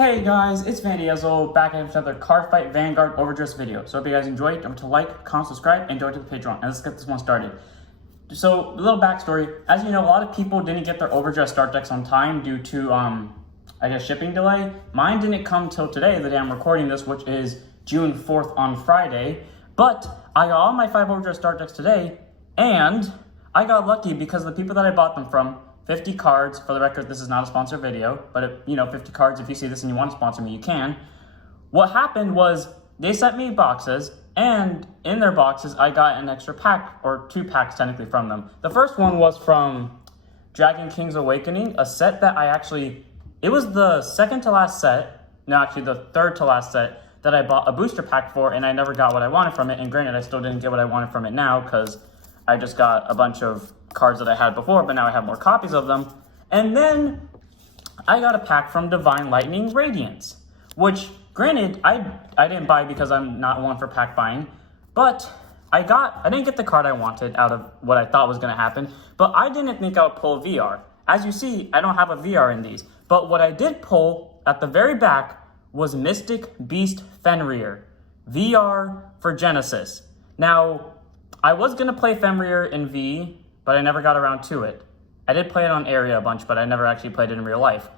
Hey guys, it's Vandy back at another Card Fight Vanguard Overdress video. So if you guys enjoyed, don't forget to like, comment, subscribe, and donate to the Patreon. And let's get this one started. So, a little backstory. As you know, a lot of people didn't get their Overdress start decks on time due to, shipping delay. Mine didn't come till today, the day I'm recording this, which is June 4th on Friday. But I got all my 5 Overdress start decks today, and I got lucky because the people that I bought them from, 50 cards, for the record, this is not a sponsored video, but 50 cards, if you see this and you want to sponsor me, you can. What happened was they sent me boxes, and in their boxes, I got an extra pack, or 2 packs technically from them. The first one was from Dragon King's Awakening, a set that it was the second to last set, no, actually the third to last set that I bought a booster pack for, and I never got what I wanted from it, and granted, I still didn't get what I wanted from it now, because I just got a bunch of cards that I had before, but now I have more copies of them. And then I got a pack from Divine Lightning Radiance, which granted I didn't buy because I'm not one for pack buying, but I didn't get the card I wanted out of what I thought was going to happen, but I didn't think I would pull VR. As you see, I don't have a VR in these, but what I did pull at the very back was Mystic Beast Fenrir, VR for Genesis. Now, I was going to play Fenrir in V, but I never got around to it. I did play it on Area a bunch, but I never actually played it in real life.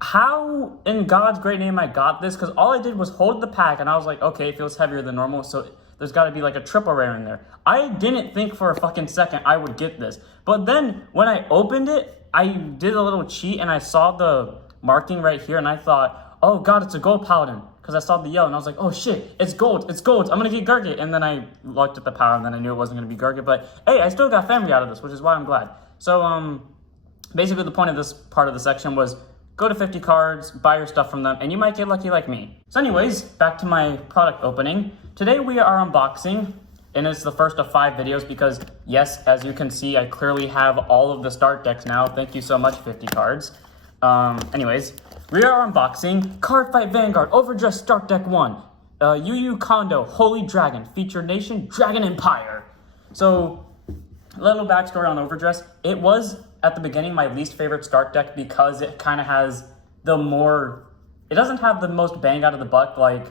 How in God's great name I got this? Because all I did was hold the pack, and I was like, okay, it feels heavier than normal, so there's got to be like a triple rare in there. I didn't think for a fucking second I would get this. But then when I opened it, I did a little cheat, and I saw the marking right here, and I thought, oh God, it's a gold paladin. Because I saw the yellow, and I was like, oh shit, it's gold, I'm gonna get Gurgit. And then I looked at the power, and then I knew it wasn't gonna be Gurgit, but hey, I still got family out of this, which is why I'm glad. So, basically the point of this part of the section was go to 50 cards, buy your stuff from them, and you might get lucky like me. So anyways, back to my product opening. Today we are unboxing, and it's the first of 5 videos because, yes, as you can see, I clearly have all of the start decks now. Thank you so much, 50 cards. Anyways, we are unboxing Card Fight Vanguard Overdress Start Deck 1. Kondo, Holy Dragon, Featured Nation, Dragon Empire. So, a little backstory on Overdress. It was, at the beginning, my least favorite start deck because it kind of has it doesn't have the most bang out of the buck. Like,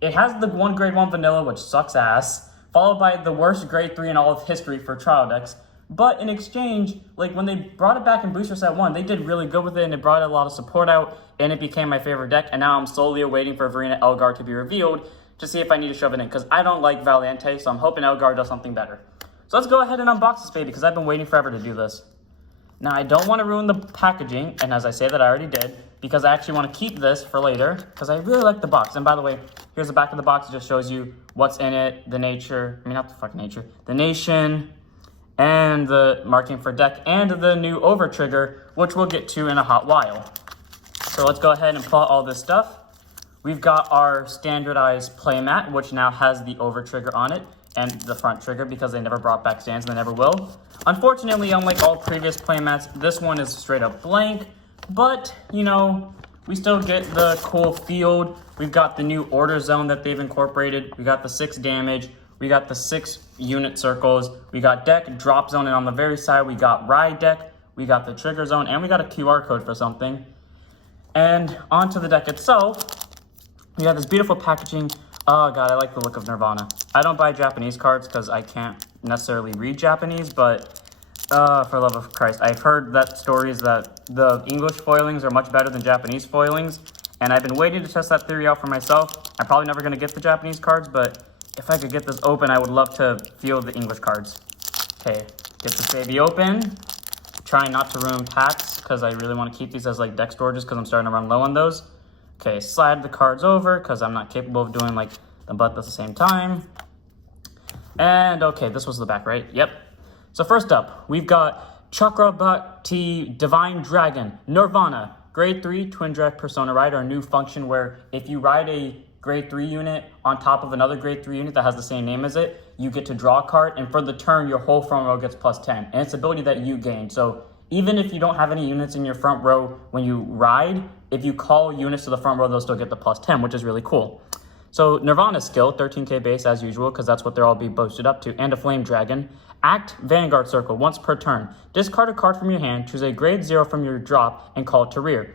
it has the one grade 1 vanilla, which sucks ass, followed by the worst grade 3 in all of history for trial decks. But in exchange, like when they brought it back in Booster Set 1, they did really good with it, and it brought a lot of support out, and it became my favorite deck, and now I'm slowly awaiting for Verena Elgar to be revealed to see if I need to shove it in, because I don't like Valiente, so I'm hoping Elgar does something better. So let's go ahead and unbox this baby, because I've been waiting forever to do this. Now, I don't want to ruin the packaging, and as I say that, I already did, because I actually want to keep this for later, because I really like the box. And by the way, here's the back of the box. It just shows you what's in it, the nation, and the marking for deck, and the new over trigger, which we'll get to in a hot while. So let's go ahead and pull out all this stuff. We've got our standardized playmat, which now has the over trigger on it, and the front trigger, because they never brought back stands, and they never will. Unfortunately, unlike all previous playmats, this one is straight up blank, but, we still get the cool field. We've got the new order zone that they've incorporated. We got the 6 damage. We got the 6 unit circles, we got deck, drop zone, and on the very side, we got ride deck, we got the trigger zone, and we got a QR code for something. And onto the deck itself, we have this beautiful packaging. Oh God, I like the look of Nirvana. I don't buy Japanese cards because I can't necessarily read Japanese, but for love of Christ, I've heard that stories that the English foilings are much better than Japanese foilings, and I've been waiting to test that theory out for myself. I'm probably never going to get the Japanese cards, but if I could get this open, I would love to feel the English cards. Okay, get this baby open. Trying not to ruin packs, because I really want to keep these as like deck storages, because I'm starting to run low on those. Okay, slide the cards over, because I'm not capable of doing like them both at the same time. And okay, this was the back, right? Yep. So first up, we've got Chakrabarti Divine Dragon, Nirvana, Grade 3 Twin Drag Persona Ride, our new function where if you ride a Grade 3 unit on top of another Grade 3 unit that has the same name as it, you get to draw a card, and for the turn, your whole front row gets +10. And it's an ability that you gain. So even if you don't have any units in your front row when you ride, if you call units to the front row, they'll still get the +10, which is really cool. So Nirvana's skill, 13k base as usual, because that's what they're all being boosted up to, and a Flame Dragon. Act Vanguard Circle once per turn. Discard a card from your hand, choose a grade 0 from your drop, and call it to rear.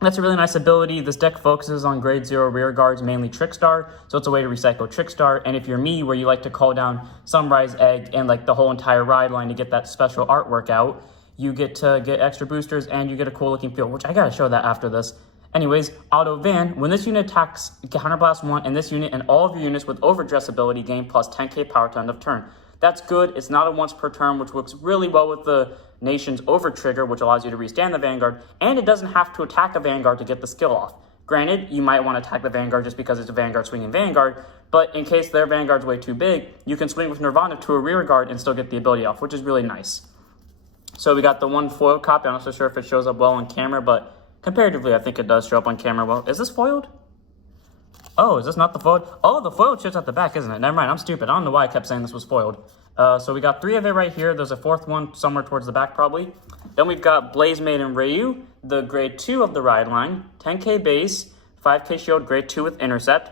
That's a really nice ability. This deck focuses on grade 0 rear guards, mainly Trickstar, so it's a way to recycle Trickstar. And if you're me, where you like to call down Sunrise Egg and like the whole entire ride line to get that special artwork out, you get to get extra boosters and you get a cool looking field, which I gotta show that after this. Anyways, Auto Van, when this unit attacks, Counterblast 1, and this unit and all of your units with Overdress ability gain plus 10k power to end of turn. That's good. It's not a once per turn, which works really well with the Nation's Over trigger, which allows you to restand the Vanguard, and it doesn't have to attack a Vanguard to get the skill off. Granted, you might want to attack the Vanguard just because it's a Vanguard swinging Vanguard, but in case their Vanguard's way too big, you can swing with Nirvana to a rear guard and still get the ability off, which is really nice. So we got the one foil copy. I'm not so sure if it shows up well on camera, but comparatively, I think it does show up on camera well. Is this foiled? Oh, is this not the foiled? Oh, the foiled shit's at the back, isn't it? Never mind, I'm stupid. I don't know why I kept saying this was foiled. So we got 3 of it right here. There's a 4th one somewhere towards the back, probably. Then we've got Blaze Maiden Ryu, the grade 2 of the ride line. 10k base, 5k shield, grade 2 with intercept.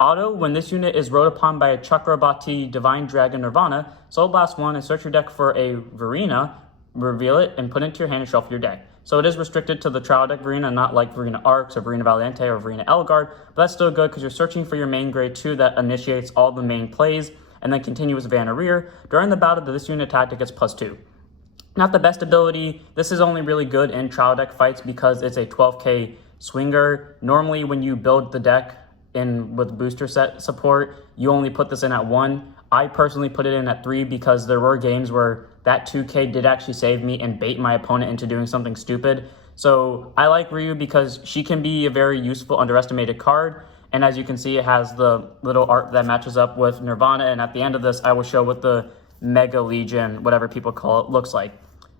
Auto, when this unit is rode upon by a Chakrabati Divine Dragon Nirvana, Soul Blast 1 and search your deck for a Verena, reveal it, and put it into your hand and shuffle your deck. So it is restricted to the trial deck Verena, not like Verena Arcs or Verena Valiente or Verena Elgard, but that's still good because you're searching for your main grade 2 that initiates all the main plays and then continuous Vanna rear. During the battle, this unit attack, it gets +2. Not the best ability. This is only really good in trial deck fights because it's a 12k swinger. Normally when you build the deck in with booster set support, you only put this in at 1. I personally put it in at 3 because there were games where that 2k did actually save me and bait my opponent into doing something stupid. So I like Ryu because she can be a very useful underestimated card. And as you can see, it has the little art that matches up with Nirvana. And at the end of this, I will show what the Mega Legion, whatever people call it, looks like.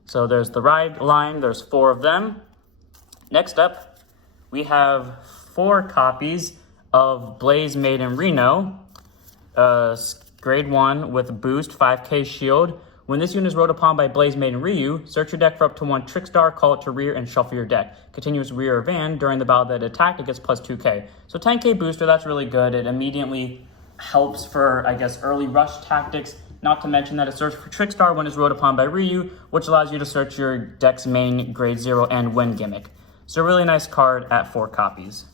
So there's the ride line. There's 4 of them. Next up, we have 4 copies of Blaze Maiden Reno. Grade 1 with boost, 5k shield. When this unit is rode upon by Blaze Maiden Ryu, search your deck for up to 1 Trickstar, call it to rear, and shuffle your deck. Continuous rear van, during the battle that it attacked, it gets +2k. So 10k booster, that's really good. It immediately helps for, I guess, early rush tactics. Not to mention that it searches for Trickstar when it's rode upon by Ryu, which allows you to search your deck's main grade 0 and win gimmick. So a really nice card at 4 copies.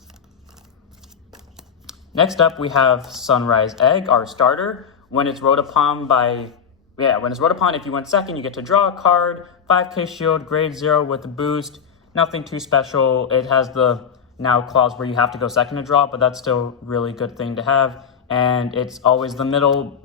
Next up, we have Sunrise Egg, our starter. When it's rode upon if you win second, you get to draw a card, 5k shield, grade 0 with a boost. Nothing too special. It has the now clause where you have to go second to draw, but that's still a really good thing to have. And it's always the middle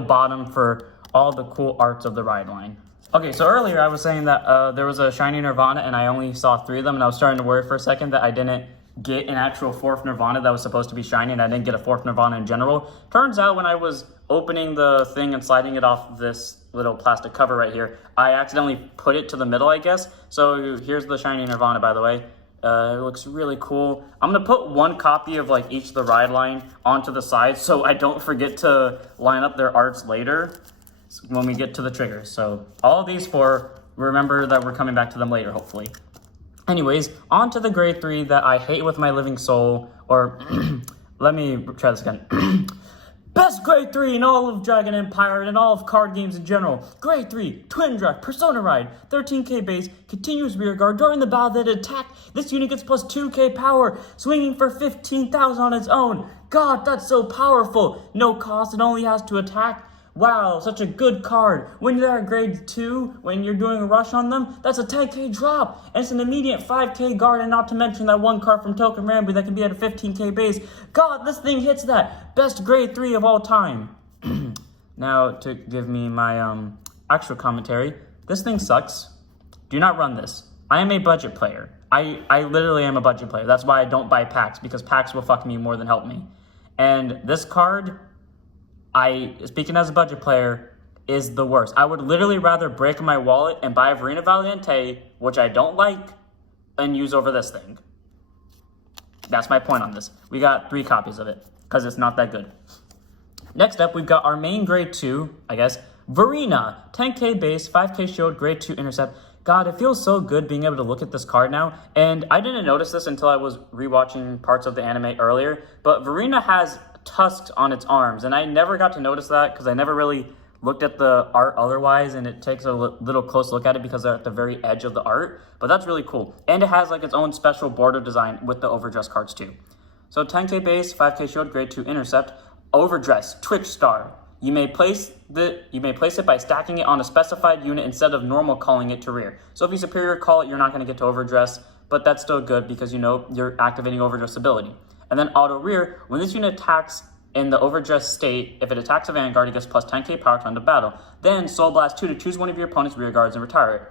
bottom for all the cool arts of the ride line. Okay, so earlier I was saying that there was a shiny Nirvana and I only saw 3 of them, and I was starting to worry for a second that I didn't get an actual 4th Nirvana that was supposed to be shiny, and I didn't get a 4th Nirvana in general. Turns out when I was opening the thing and sliding it off this little plastic cover right here, I accidentally put it to the middle, I guess. So here's the shiny Nirvana, by the way. It looks really cool. I'm gonna put 1 copy of like each of the ride line onto the side so I don't forget to line up their arts later when we get to the triggers. So all of these 4, remember that we're coming back to them later, hopefully. Anyways, on to the grade 3 that I hate with my living soul, or let me try this again. Best grade 3 in all of Dragon Empire and all of card games in general. Grade 3, Twin Draft, Persona Ride, 13k base, continuous rear guard. During the battle that it attacked, this unit gets +2k power, swinging for 15,000 on its own. God, that's so powerful. No cost, it only has to attack. Wow, such a good card. When they're at grade 2, when you're doing a rush on them, that's a 10k drop. And it's an immediate 5k guard, and not to mention that 1 card from Token Ramby that can be at a 15k base. God, this thing hits that. Best grade 3 of all time. Now, to give me my actual commentary, this thing sucks. Do not run this. I am a budget player. I literally am a budget player. That's why I don't buy packs, because packs will fuck me more than help me. And this card, speaking as a budget player, is the worst. I would literally rather break my wallet and buy Verena Valiente, which I don't like, and use over this thing. That's my point on this. We got 3 copies of it, because it's not that good. Next up, we've got our main grade 2, I guess, Verena. 10k base, 5k shield, grade 2 intercept. God, it feels so good being able to look at this card now. And I didn't notice this until I was rewatching parts of the anime earlier, but Verena has tusks on its arms, and I never got to notice that because I never really looked at the art otherwise, and it takes a little close look at it because they're at the very edge of the art. But that's really cool. And it has like its own special border design with the overdress cards too. So 10k base, 5k shield, grade 2 intercept, overdress, Twitch star. You may place it by stacking it on a specified unit instead of normal calling it to rear. So if you superior call it, you're not going to get to overdress, but that's still good because you know you're activating overdress ability. And then auto rear, when this unit attacks in the overdress state, if it attacks a vanguard, it gets plus 10k power to end of battle. Then Soul Blast 2 to choose one of your opponent's rear guards and retire it.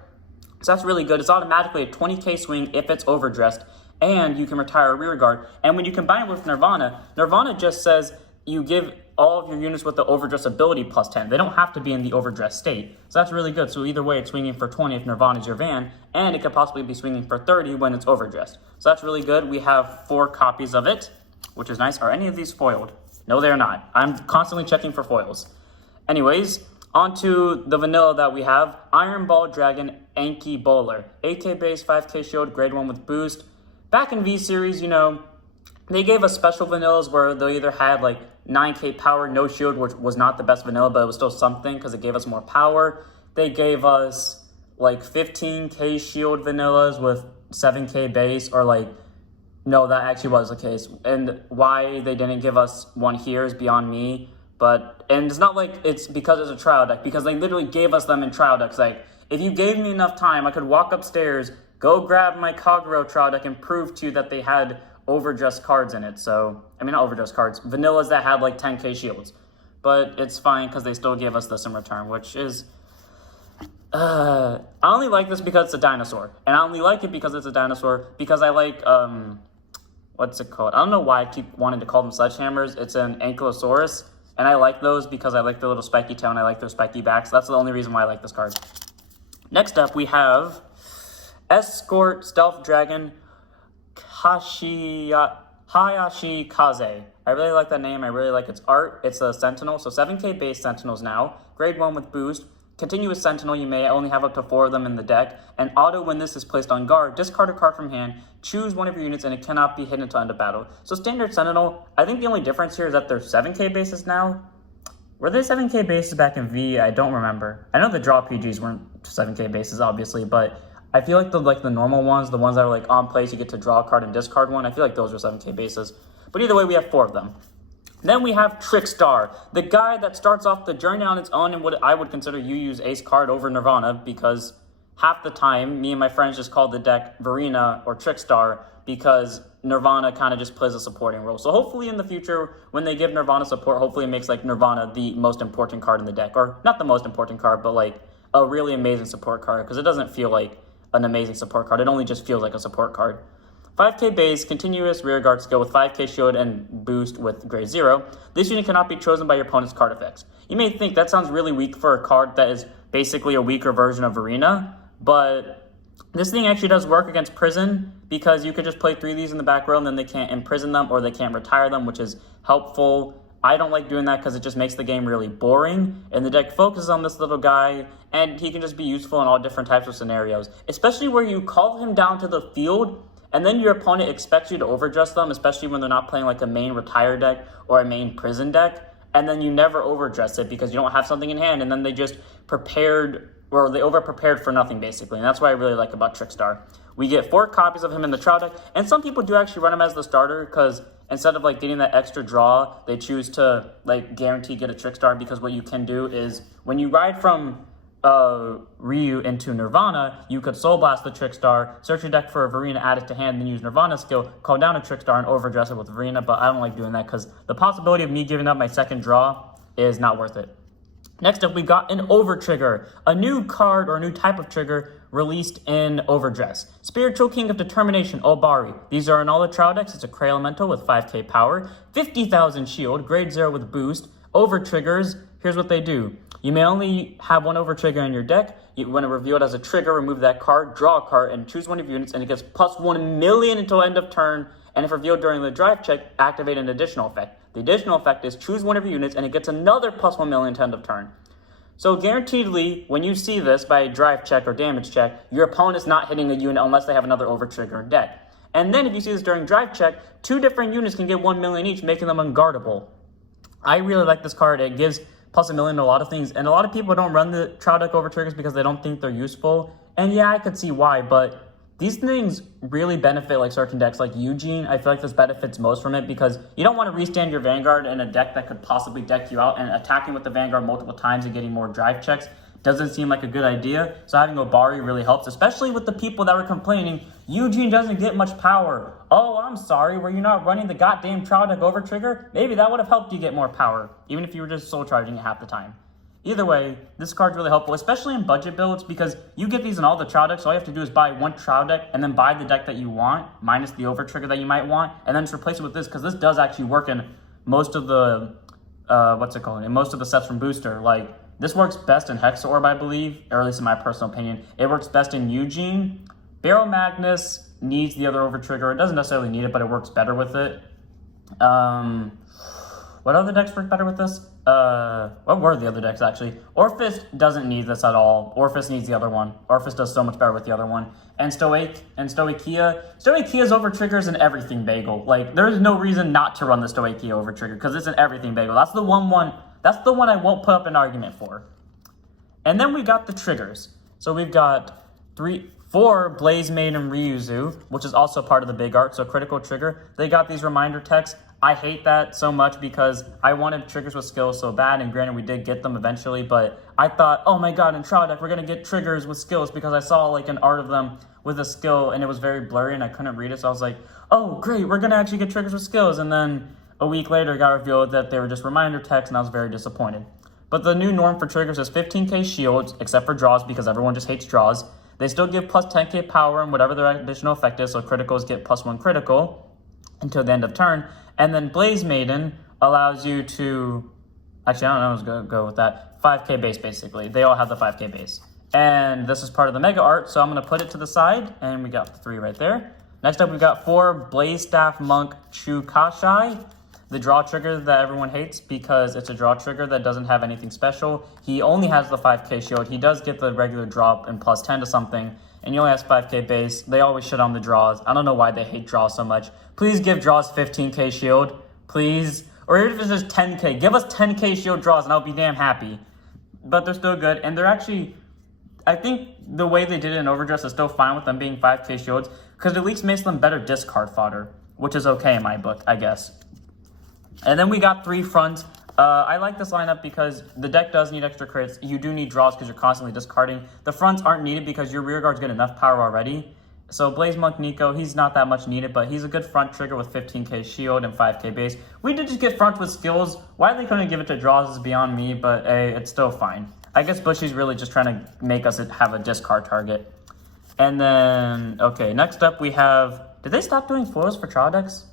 So that's really good. It's automatically a 20k swing if it's overdressed, and you can retire a rear guard. And when you combine it with Nirvana, Nirvana just says you give all of your units with the overdress ability plus 10. They don't have to be in the overdress state. So that's really good. So either way, it's swinging for 20 if Nirvana is your van, and it could possibly be swinging for 30 when it's overdressed. So that's really good. We have 4 copies of it, which is nice. Are any of these foiled? No, they're not. I'm constantly checking for foils. Anyways, onto the vanilla that we have. Iron Ball Dragon Anki Bowler. 8k base, 5k shield, grade 1 with boost. Back in V-Series, you know, they gave us special vanillas where they either had like 9k power, no shield, which was not the best vanilla, but it was still something because it gave us more power. They gave us like 15k shield vanillas with 7k base, or like, no, that actually was the case. And why they didn't give us one here is beyond me. And it's not like it's because it's a trial deck, because they literally gave us them in trial decks. Like, if you gave me enough time, I could walk upstairs, go grab my Kagero trial deck and prove to you that they had overdressed cards in it. So, I mean, not overdressed cards, vanillas that had like 10k shields. But it's fine because they still gave us this in return, which is... I only like this because it's a dinosaur. And I only like it because it's a dinosaur because I like... what's it called? I don't know why I keep wanting to call them sledgehammers. It's an Ankylosaurus, and I like those because I like their little spiky tail and I like their spiky backs. That's the only reason why I like this card. Next up, we have Escort Stealth Dragon Hayashi Kaze. I really like that name. I really like its art. It's a Sentinel, so 7k base Sentinels now. Grade 1 with boost. Continuous Sentinel, you may only have up to 4 of them in the deck. And auto, when this is placed on guard, discard a card from hand, choose one of your units, and it cannot be hit until end of battle. So standard Sentinel, I think the only difference here is that they're 7k bases now. Were they 7k bases back in V? I don't remember. I know the draw PGs weren't 7k bases, obviously, but I feel like the normal ones, the ones that are like on place, you get to draw a card and discard one, I feel like those are 7k bases. But either way, we have 4 of them. Then we have Trickstar, the guy that starts off the journey on its own, and what I would consider you use Ace card over Nirvana, because half the time, me and my friends just call the deck Verena or Trickstar because Nirvana kind of just plays a supporting role. So hopefully in the future, when they give Nirvana support, hopefully it makes like Nirvana the most important card in the deck. Or not the most important card, but like a really amazing support card, because it doesn't feel like an amazing support card. It only just feels like a support card. 5k base, continuous rearguard skill with 5k shield and boost with grade 0. This unit cannot be chosen by your opponent's card effects. You may think that sounds really weak for a card that is basically a weaker version of Arena, but this thing actually does work against Prison, because you could just play 3 of these in the back row and then they can't imprison them or they can't retire them, which is helpful. I don't like doing that because it just makes the game really boring, and the deck focuses on this little guy, and he can just be useful in all different types of scenarios, especially where you call him down to the field and then your opponent expects you to overdress them, especially when they're not playing like a main retire deck or a main prison deck, and then you never overdress it because you don't have something in hand, and then they just prepared, or they over-prepared for nothing, basically. And that's what I really like about Trickstar. We get 4 copies of him in the trial deck, and some people do actually run him as the starter, because instead of like getting that extra draw, they choose to like guarantee get a Trickstar, because what you can do is when you ride from Ryu into Nirvana, you could Soul Blast the Trickstar, search your deck for a Verena, add it to hand, then use Nirvana's skill, call down a Trickstar, and overdress it with Verena, but I don't like doing that because the possibility of me giving up my second draw is not worth it. Next up, we got an Over Trigger, a new card or a new type of trigger released in Overdress. Spiritual King of Determination, Obari. These are in all the trial decks. It's a Cray Elemental with 5k power, 50,000 shield, grade 0 with boost. Over Triggers, here's what they do. You may only have 1 Over Trigger in your deck. When it revealed as a trigger, remove that card, draw a card, and choose one of your units, and it gets plus 1,000,000 until end of turn. And if revealed during the drive check, activate an additional effect. The additional effect is choose one of your units, and it gets another plus 1,000,000 to end of turn. So guaranteedly, when you see this by a drive check or damage check, your opponent's not hitting a unit unless they have another Over Trigger in deck. And then if you see this during drive check, 2 different units can get 1,000,000 each, making them unguardable. I really like this card. It gives plus 1 million to a lot of things. And a lot of people don't run the trial deck over triggers because they don't think they're useful. And yeah, I could see why, but these things really benefit like certain decks like Eugene. I feel like this benefits most from it because you don't want to restand your Vanguard in a deck that could possibly deck you out, and attacking with the Vanguard multiple times and getting more drive checks doesn't seem like a good idea. So having Obari really helps, especially with the people that were complaining, Eugene doesn't get much power. Oh, I'm sorry, were you not running the goddamn trial deck over trigger? Maybe that would have helped you get more power, even if you were just soul charging it half the time. Either way, this card's really helpful, especially in budget builds, because you get these in all the trial decks. All you have to do is buy one trial deck and then buy the deck that you want, minus the over trigger that you might want, and then just replace it with this, because this does actually work in most of the, in most of the sets from Booster. Like, this works best in Hex Orb, I believe, or at least in my personal opinion. It works best in Eugene. Barrel Magnus needs the other over trigger. It doesn't necessarily need it, but it works better with it. What other decks work better with this? What were the other decks, actually? Orphis doesn't need this at all. Orphis needs the other one. Orphis does so much better with the other one. And Stoicheia. Stoicheia's over triggers in everything bagel. Like, there's no reason not to run the Stoicheia over trigger, because it's in everything bagel. That's the one I won't put up an argument for. And then we got the triggers. So we've got 4 Blaze Maiden Ryuzu, which is also part of the big art, so critical trigger. They got these reminder texts. I hate that so much because I wanted triggers with skills so bad, and granted we did get them eventually, but I thought, oh my god, in trial deck we're going to get triggers with skills, because I saw like an art of them with a skill and it was very blurry and I couldn't read it, so I was like, oh great, we're going to actually get triggers with skills. And then a week later it got revealed that they were just reminder text, and I was very disappointed. But the new norm for triggers is 15k shields, except for draws, because everyone just hates draws. They still give plus 10k power and whatever their additional effect is, so criticals get plus 1 critical until the end of turn. And then Blaze Maiden allows you to, actually I don't know, I was going to go with that, 5k base basically. They all have the 5k base. And this is part of the mega art, so I'm going to put it to the side, and we got the 3 right there. Next up, we've got 4 Blaze Staff Monk Chukashai, the draw trigger that everyone hates because it's a draw trigger that doesn't have anything special. He only has the 5k shield. He does get the regular drop and plus 10 to something, and he only has 5k base. They always shit on the draws. I don't know why they hate draws so much. Please give draws 15k shield, please. Or even if it's just 10k, give us 10k shield draws and I'll be damn happy. But they're still good, and they're actually, I think the way they did it in Overdress is still fine with them being 5k shields, because it at least makes them better discard fodder, which is okay in my book, I guess. And then we got 3 fronts. I like this lineup because the deck does need extra crits. You do need draws because you're constantly discarding. The fronts aren't needed because your rear guards get enough power already. So Blaze Monk Nico, he's not that much needed, but he's a good front trigger with 15k shield and 5k base. We did just get front with skills. Why they couldn't give it to draws is beyond me, but hey, it's still fine. I guess Bushy's really just trying to make us have a discard target. And then, okay, next up we have, did they stop doing foils for trial decks?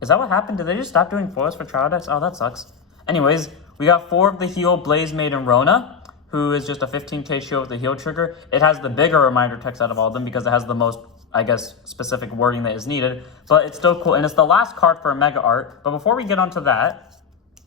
Is that what happened? Did they just stop doing foils for trial decks? Oh, that sucks. Anyways, we got 4 of the heal Blaze Maiden Rona, who is just a 15k shield with the heal trigger. It has the bigger reminder text out of all of them because it has the most, I guess, specific wording that is needed. But it's still cool, and it's the last card for a mega art. But before we get onto that,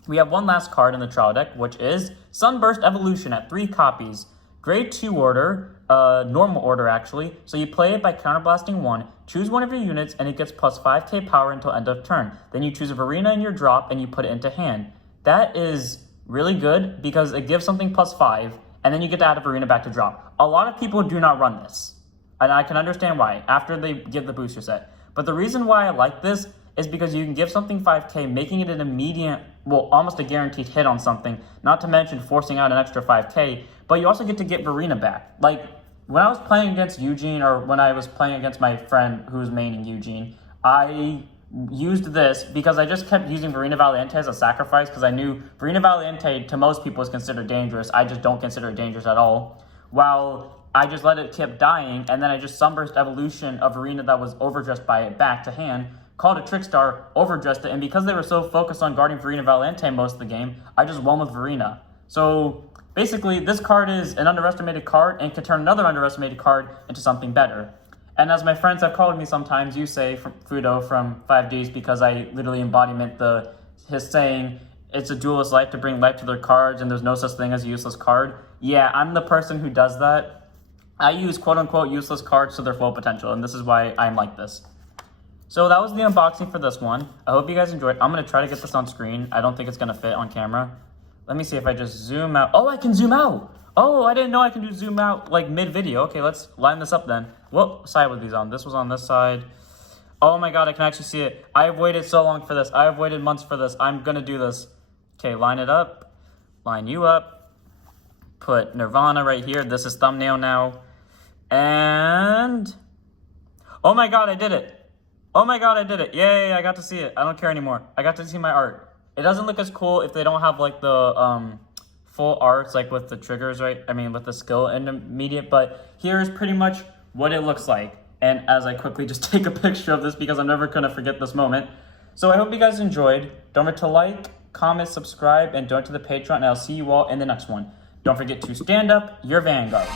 we have one last card in the trial deck, which is Sunburst Evolution at 3 copies. Grade 2 order, normal order actually. So you play it by counterblasting 1, choose one of your units, and it gets plus 5k power until end of turn. Then you choose a Verena in your drop, and you put it into hand. That is really good because it gives something plus 5, and then you get to add a Verena back to drop. A lot of people do not run this, and I can understand why after they give the booster set. But the reason why I like this is because you can give something 5k, making it an immediate, well, almost a guaranteed hit on something, not to mention forcing out an extra 5k, but you also get to get Verena back. Like, when I was playing against Eugene, or when I was playing against my friend who's maining Eugene, I used this because I just kept using Verena Valiente as a sacrifice because I knew Verena Valiente to most people is considered dangerous. I just don't consider it dangerous at all. While I just let it keep dying, and then I just Sunburst Evolution of Verena that was overdressed by it back to hand, called a Trickstar, overdressed it, and because they were so focused on guarding Verena Valiente most of the game, I just won with Verena. So basically, this card is an underestimated card and can turn another underestimated card into something better. And as my friends have called me sometimes, you say Fudo from 5Ds, because I literally embodiment his saying, it's a duelist life to bring life to their cards and there's no such thing as a useless card. Yeah, I'm the person who does that. I use quote-unquote useless cards to their full potential, and this is why I'm like this. So that was the unboxing for this one. I hope you guys enjoyed. I'm going to try to get this on screen. I don't think it's going to fit on camera. Let me see if I just zoom out. Oh, I can zoom out. Oh, I didn't know I can do zoom out like mid-video. Okay, let's line this up then. What side were these on? This was on this side. Oh my God, I can actually see it. I've waited so long for this. I've waited months for this. I'm gonna do this. Okay, line it up. Line you up. Put Nirvana right here. This is thumbnail now. And... oh my God, I did it. Oh my God, I did it. Yay, I got to see it. I don't care anymore. I got to see my art. It doesn't look as cool if they don't have like the full arts, like with the triggers, right? I mean, with the skill intermediate, but here's pretty much what it looks like. And as I quickly just take a picture of this because I'm never gonna forget this moment. So I hope you guys enjoyed. Don't forget to like, comment, subscribe, and donate to the Patreon, and I'll see you all in the next one. Don't forget to stand up your vanguards.